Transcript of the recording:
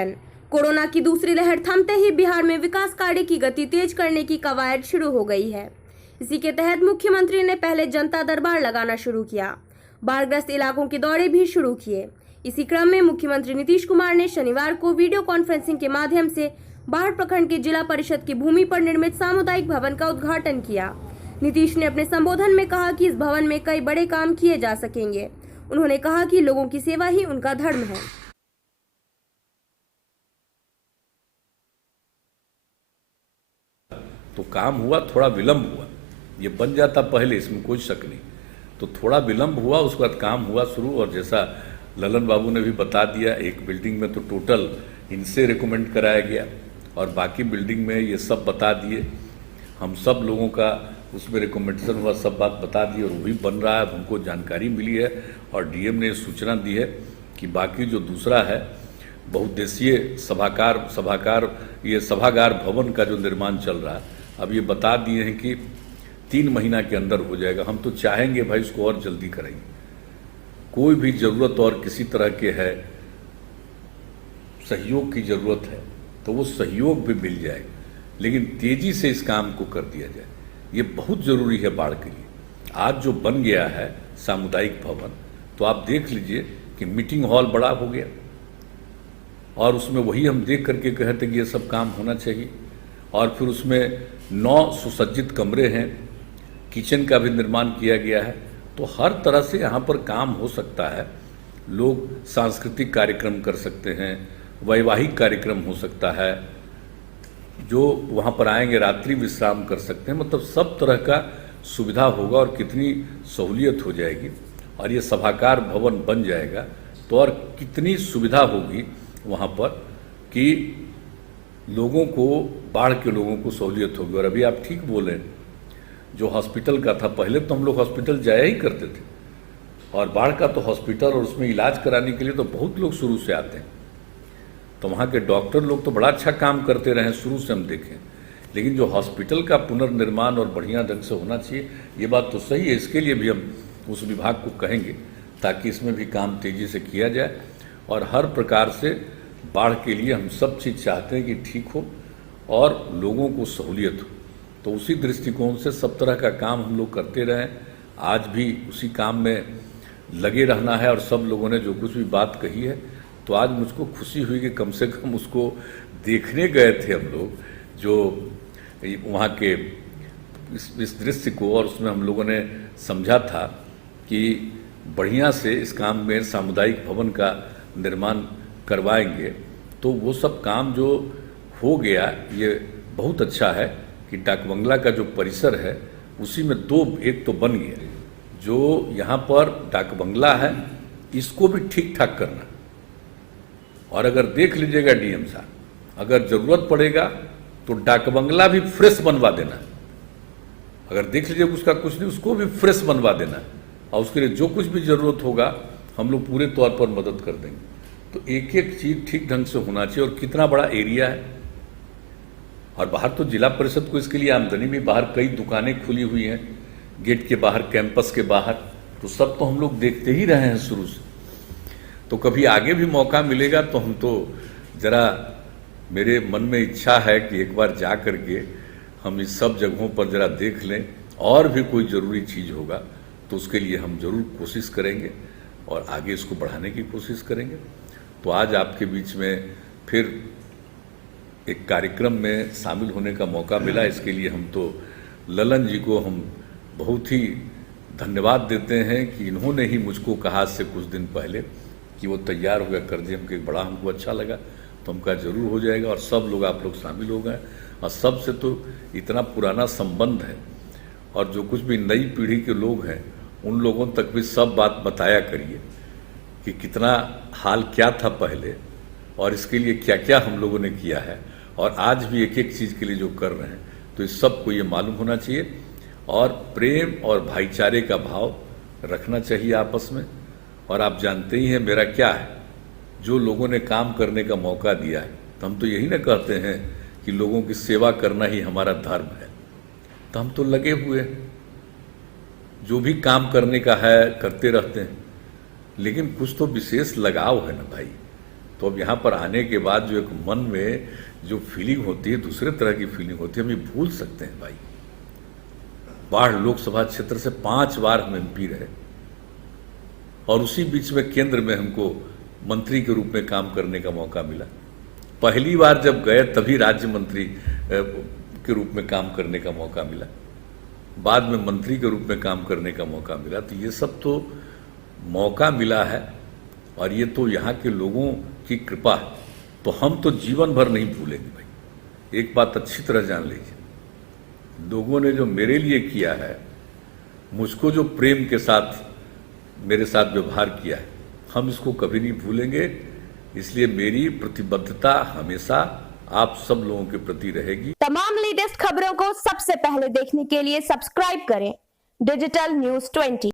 उद्घाटन। कोरोना की दूसरी लहर थमते ही बिहार में विकास कार्य की गति तेज करने की कवायद शुरू हो गई है। इसी के तहत मुख्यमंत्री ने पहले जनता दरबार लगाना शुरू किया, बाढ़ग्रस्त इलाकों के दौरे भी शुरू किए। इसी क्रम में मुख्यमंत्री नीतीश कुमार ने शनिवार को वीडियो कॉन्फ्रेंसिंग के माध्यम से बाढ़ प्रखंड के जिला परिषद की भूमि पर निर्मित सामुदायिक भवन का उद्घाटन किया। नीतीश ने अपने संबोधन में कहा कि इस भवन में कई बड़े काम किए जा सकेंगे। उन्होंने कहा कि लोगों की सेवा ही उनका धर्म है। तो काम हुआ, थोड़ा विलंब हुआ, ये बन जाता पहले, इसमें कोई शक नहीं। तो थोड़ा विलंब हुआ, उसके बाद काम हुआ शुरू। और जैसा ललन बाबू ने भी बता दिया, एक बिल्डिंग में तो टोटल इनसे रिकमेंड कराया गया और बाकी बिल्डिंग में ये सब बता दिए। हम सब लोगों का उसमें रिकमेंडेशन हुआ, सब बात बता दी और वही बन रहा है। हमको जानकारी मिली है और डीएम ने सूचना दी है कि बाकी जो दूसरा है बहुउद्देशीय सभागार भवन का जो निर्माण चल रहा है, अब ये बता दिए हैं कि 3 महीना के अंदर हो जाएगा। हम तो चाहेंगे भाई इसको और जल्दी करेंगे। कोई भी जरूरत और किसी तरह के है सहयोग की जरूरत है तो वो सहयोग भी मिल जाएगा, लेकिन तेजी से इस काम को कर दिया जाए। ये बहुत जरूरी है बाढ़ के लिए। आज जो बन गया है सामुदायिक भवन, तो आप देख लीजिए कि मीटिंग हॉल बड़ा हो गया और उसमें वही हम देख करके कहते कि ये सब काम होना चाहिए। और फिर उसमें 9 सुसज्जित कमरे हैं, किचन का भी निर्माण किया गया है। तो हर तरह से यहाँ पर काम हो सकता है। लोग सांस्कृतिक कार्यक्रम कर सकते हैं, वैवाहिक कार्यक्रम हो सकता है, जो वहाँ पर आएंगे रात्रि विश्राम कर सकते हैं। मतलब सब तरह का सुविधा होगा और कितनी सहूलियत हो जाएगी। और ये सभागार भवन बन जाएगा तो और कितनी सुविधा होगी वहाँ पर कि लोगों को, बाढ़ के लोगों को सहूलियत होगी। और अभी आप ठीक बोले, जो हॉस्पिटल का था, पहले तो हम लोग हॉस्पिटल जाया ही करते थे और बाढ़ का तो हॉस्पिटल और उसमें इलाज कराने के लिए तो बहुत लोग शुरू से आते हैं। तो वहाँ के डॉक्टर लोग तो बड़ा अच्छा काम करते रहे, शुरू से हम देखें। लेकिन जो हॉस्पिटल का पुनर्निर्माण और बढ़िया ढंग से होना चाहिए, ये बात तो सही है। इसके लिए भी हम उस विभाग को कहेंगे ताकि इसमें भी काम तेजी से किया जाए। और हर प्रकार से बाढ़ के लिए हम सब चीज़ चाहते हैं कि ठीक हो और लोगों को सहूलियत हो। तो उसी दृष्टिकोण से सब तरह का काम हम लोग करते रहें। आज भी उसी काम में लगे रहना है। और सब लोगों ने जो कुछ भी बात कही है, तो आज मुझको खुशी हुई कि कम से कम उसको देखने गए थे हम लोग, जो वहाँ के इस दृश्य को, और उसमें हम लोगों ने समझा था कि बढ़िया से इस काम में सामुदायिक भवन का निर्माण करवाएंगे। तो वो सब काम जो हो गया, ये बहुत अच्छा है कि डाक बंगला का जो परिसर है उसी में एक तो बन गया। जो यहाँ पर डाक बंगला है इसको भी ठीक ठाक करना। और अगर देख लीजिएगा डीएम साहब, अगर जरूरत पड़ेगा तो डाक बंगला भी फ्रेश बनवा देना। अगर देख लीजिएगा उसका कुछ नहीं, उसको भी फ्रेश बनवा देना। और उसके लिए जो कुछ भी जरूरत होगा हम लोग पूरे तौर पर मदद कर देंगे। तो एक एक चीज ठीक ढंग से होना चाहिए। और कितना बड़ा एरिया है। और बाहर तो जिला परिषद को इसके लिए आमदनी भी, बाहर कई दुकानें खुली हुई हैं, गेट के बाहर, कैंपस के बाहर। तो सब तो हम लोग देखते ही रहे हैं शुरू से। तो कभी आगे भी मौका मिलेगा तो हम तो जरा, मेरे मन में इच्छा है कि एक बार जा करके हम इस सब जगहों पर जरा देख लें। और भी कोई ज़रूरी चीज़ होगा तो उसके लिए हम जरूर कोशिश करेंगे और आगे इसको बढ़ाने की कोशिश करेंगे। तो आज आपके बीच में फिर एक कार्यक्रम में शामिल होने का मौका मिला। इसके लिए हम तो ललन जी को हम बहुत ही धन्यवाद देते हैं कि इन्होंने ही मुझको कहा से कुछ दिन पहले कि वो तैयार हो गया कर दिए। बड़ा हमको अच्छा लगा, तो हम कहा जरूर हो जाएगा। और सब लोग, आप लोग शामिल हो गए। और सबसे तो इतना पुराना संबंध है। और जो कुछ भी नई पीढ़ी के लोग हैं उन लोगों तक भी सब बात बताया करिए कि कितना हाल क्या था पहले और इसके लिए क्या क्या हम लोगों ने किया है। और आज भी एक एक चीज़ के लिए जो कर रहे हैं, तो इस सबको ये मालूम होना चाहिए। और प्रेम और भाईचारे का भाव रखना चाहिए आपस में। और आप जानते ही हैं मेरा क्या है, जो लोगों ने काम करने का मौका दिया है, तो हम तो यही ना कहते हैं कि लोगों की सेवा करना ही हमारा धर्म है। तो हम तो लगे हुए हैं, जो भी काम करने का है करते रहते हैं। लेकिन कुछ तो विशेष लगाव है ना भाई। तो अब यहाँ पर आने के बाद जो एक मन में जो फीलिंग होती है, दूसरे तरह की फीलिंग होती है, हम ये भूल सकते हैं भाई। बाढ़ लोकसभा क्षेत्र से 5 बार हम एमपी रहे और उसी बीच में केंद्र में हमको मंत्री के रूप में काम करने का मौका मिला। पहली बार जब गए तभी राज्य मंत्री के रूप में काम करने का मौका मिला, बाद में मंत्री के रूप में काम करने का मौका मिला। तो ये सब तो मौका मिला है और ये तो यहाँ के लोगों की कृपा है, तो हम तो जीवन भर नहीं भूलेंगे भाई। एक बात अच्छी तरह जान लीजिए, लोगों ने जो मेरे लिए किया है, मुझको जो प्रेम के साथ मेरे साथ व्यवहार किया है, हम इसको कभी नहीं भूलेंगे। इसलिए मेरी प्रतिबद्धता हमेशा आप सब लोगों के प्रति रहेगी। तमाम लेटेस्ट खबरों को सबसे पहले देखने के लिए सब्सक्राइब करें डिजिटल न्यूज़ 20।